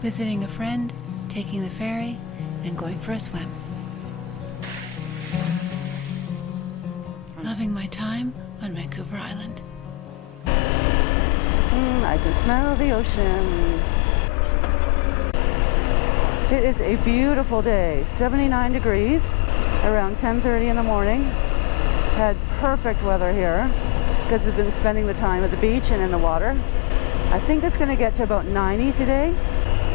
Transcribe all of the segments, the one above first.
visiting a friend, taking the ferry, and going for a swim. Loving my time on Vancouver Island. I can smell the ocean. It is a beautiful day, 79 degrees, around 10:30 in the morning. Had perfect weather here because I've been spending the time at the beach and in the water. I think it's going to get to about 90 today.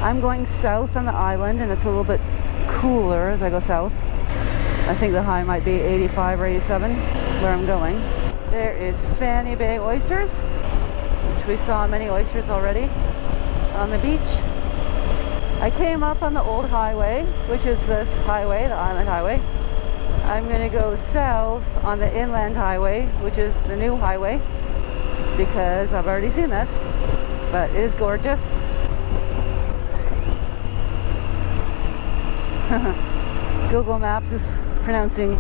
I'm going south on the island and it's a little bit cooler as I go south. I think the high might be 85 or 87 where I'm going. There is Fanny Bay oysters, which we saw many oysters already on the beach. I came up on the old highway, which is this highway, the Island Highway. I'm going to go south on the Inland Highway, which is the new highway, because I've already seen this, but it is gorgeous. Google Maps is pronouncing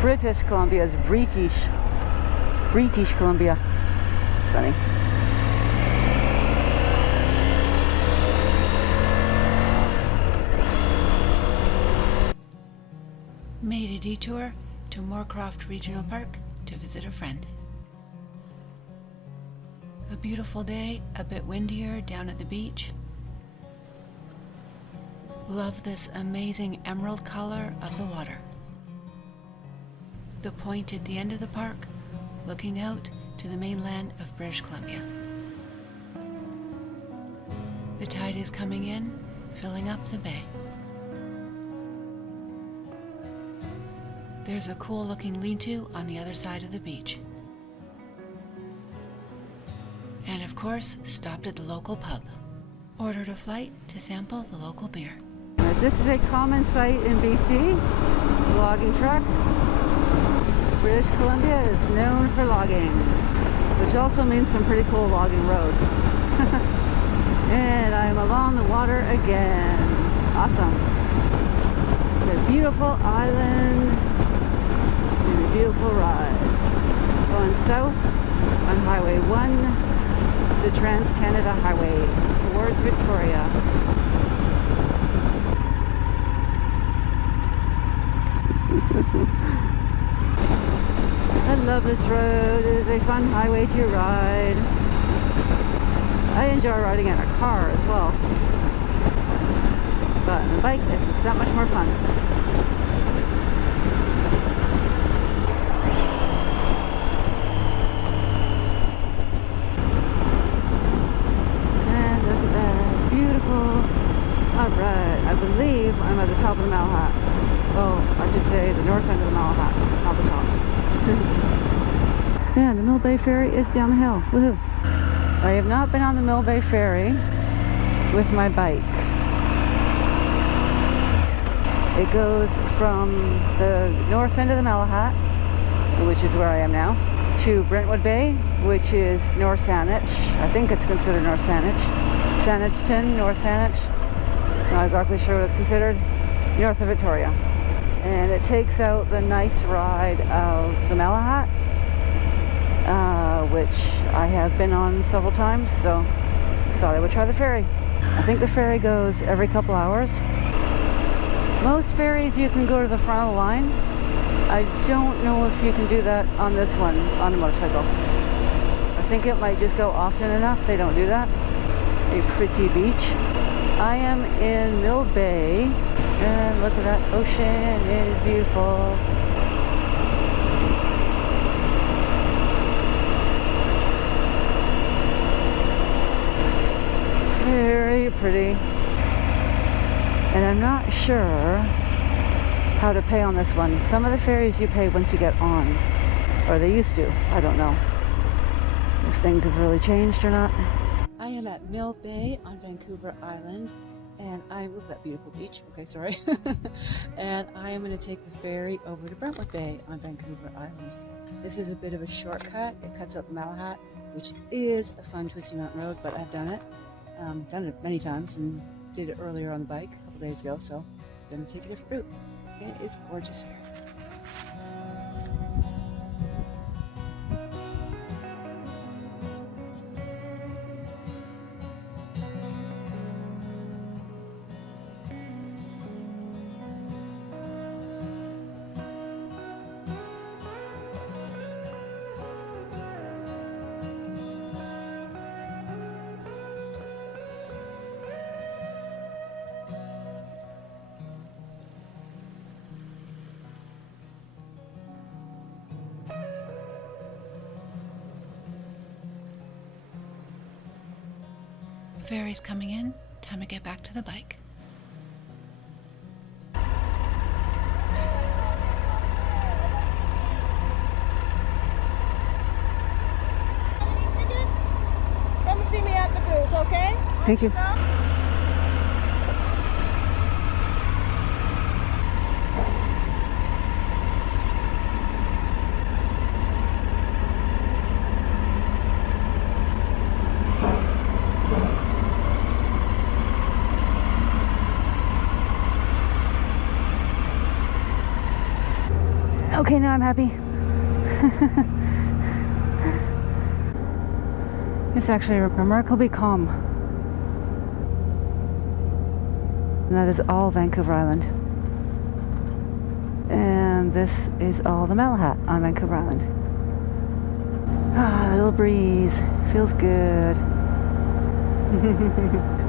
British Columbia as British Columbia. It's funny. Made a detour to Moorcroft Regional Park to visit a friend. A beautiful day, a bit windier down at the beach. Love this amazing emerald color of the water. The point at the end of the park, looking out to the mainland of British Columbia. The tide is coming in, filling up the bay. There's a cool looking lean-to on the other side of the beach. And of course, stopped at the local pub. Ordered a flight to sample the local beer. This is a common sight in BC, logging truck. British Columbia is known for logging, which also means some pretty cool logging roads. And I'm along the water again. Awesome. The beautiful island and a beautiful ride. Going south on Highway 1, the Trans-Canada Highway towards Victoria. I love this road. It is a fun highway to ride. I enjoy riding in a car as well, but on a bike it's just that much more fun. And look at that, beautiful. Alright, I believe I'm at the top of the Malahat. Well, I should say the north end of the Malahat, not the top. Yeah, the Mill Bay Ferry is down the hill. Woohoo! I have not been on the Mill Bay Ferry with my bike. It goes from the north end of the Malahat, which is where I am now, to Brentwood Bay, which is North Saanich. I think it's considered North Saanich. Saanichton, North Saanich. Not exactly sure what it's considered. North of Victoria. And it takes out the nice ride of the Malahat, which I have been on several times, so I thought I would try the ferry. I think the ferry goes every couple hours. Most ferries you can go to the front of the line. I don't know if you can do that on this one, on a motorcycle. I think it might just go often enough they don't do that. A pretty beach. I am in Mill Bay, and look at that ocean, it is beautiful. Very pretty. And I'm not sure how to pay on this one. Some of the ferries you pay once you get on, or they used to. I don't know if things have really changed or not. I am at Mill Bay on Vancouver Island, and I look at that beautiful beach. Okay, sorry. And I am going to take the ferry over to Brentwood Bay on Vancouver Island. This is a bit of a shortcut. It cuts out the Malahat, which is a fun twisty mountain road, but I've done it. Done it many times and did it earlier on the bike a couple days ago, so I'm going to take a different route. It is gorgeous here. Ferry's coming in. Time to get back to the bike. Come see me at the booth, okay? Thank you. Okay, now I'm happy. It's actually remarkably calm. And that is all Vancouver Island. And this is all the Malahat on Vancouver Island. Ah, a little breeze. Feels good.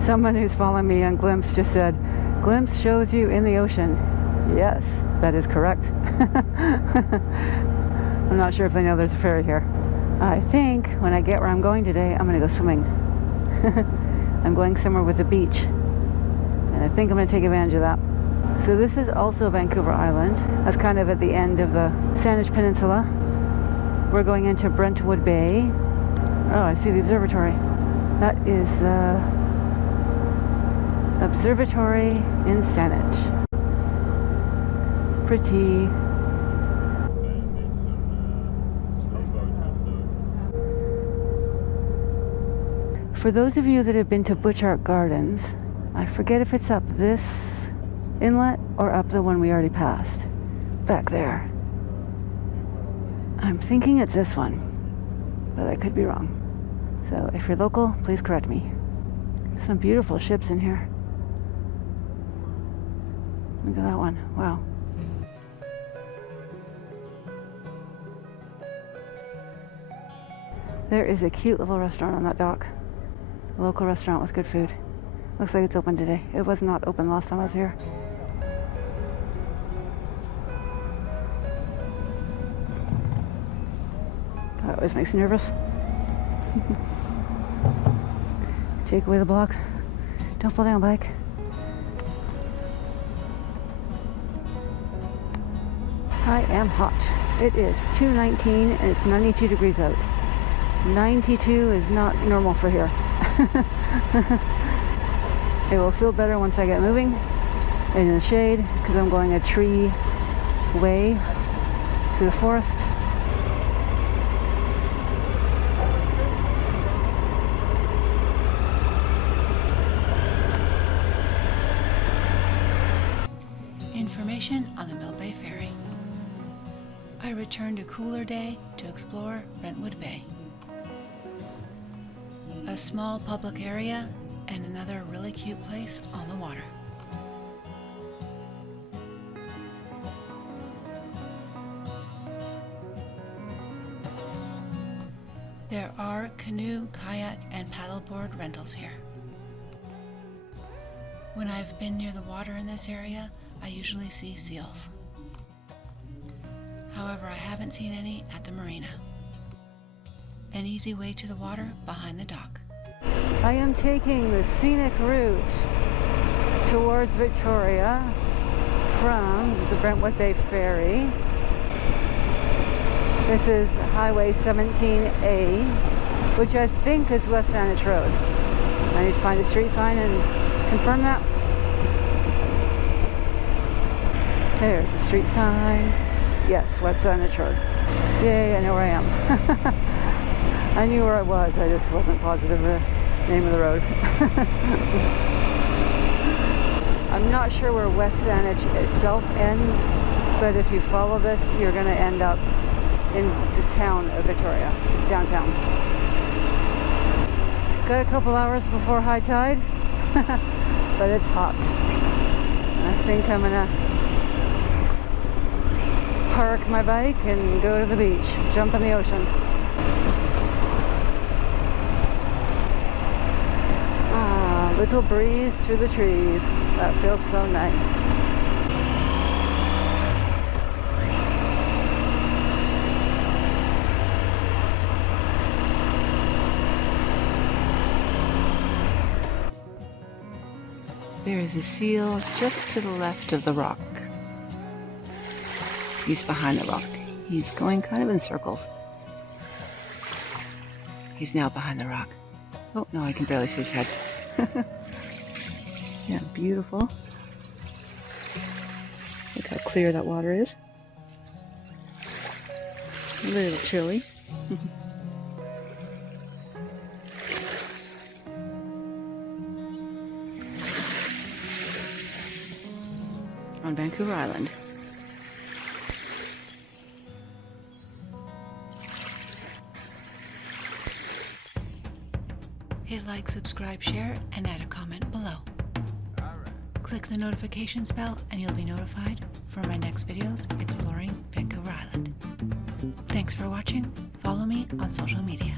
Someone who's following me on Glimpse just said, Glimpse shows you in the ocean. Yes, that is correct. I'm not sure if they know there's a ferry here. I think when I get where I'm going today, I'm going to go swimming. I'm going somewhere with a beach. And I think I'm going to take advantage of that. So this is also Vancouver Island. That's kind of at the end of the Saanich Peninsula. We're going into Brentwood Bay. Oh, I see the observatory. That is the observatory in Saanich. Pretty. For those of you that have been to Butchart Gardens, I forget if it's up this inlet or up the one we already passed. Back there. I'm thinking it's this one, but I could be wrong. So if you're local, please correct me. Some beautiful ships in here. Look at that one. Wow. There is a cute little restaurant on that dock. A local restaurant with good food. Looks like it's open today. It was not open last time I was here. That always makes me nervous. Take away the block. Don't fall down, bike. I am hot. It is 2:19 and it's 92 degrees out. 92 is not normal for here. It will feel better once I get moving in the shade because I'm going a tree way through the forest. Information on the Mill Bay Ferry. I returned a cooler day to explore Brentwood Bay. A small public area and another really cute place on the water. There are canoe, kayak, and paddleboard rentals here. When I've been near the water in this area, I usually see seals. However, I haven't seen any at the marina. An easy way to the water behind the dock. I am taking the scenic route towards Victoria from the Brentwood Bay Ferry. This is Highway 17A, which I think is West Saanich Road. I need to find a street sign and confirm that. There's a street sign. Yes, West Saanich Road. Yay, I know where I am. I knew where I was, I just wasn't positive of the name of the road. I'm not sure where West Saanich itself ends, but if you follow this, you're going to end up in the town of Victoria, downtown. Got a couple hours before high tide, but it's hot. I think I'm going to park my bike and go to the beach, jump in the ocean. Little breeze through the trees. That feels so nice. There is a seal just to the left of the rock. He's behind the rock. He's going kind of in circles. He's now behind the rock. Oh, no, I can barely see his head. Yeah, beautiful. Look how clear that water is. A little chilly. On Vancouver Island. Hit like, subscribe, share, and add a comment below. Click the notifications bell and you'll be notified for my next videos exploring Vancouver Island. Thanks for watching. Follow me on social media.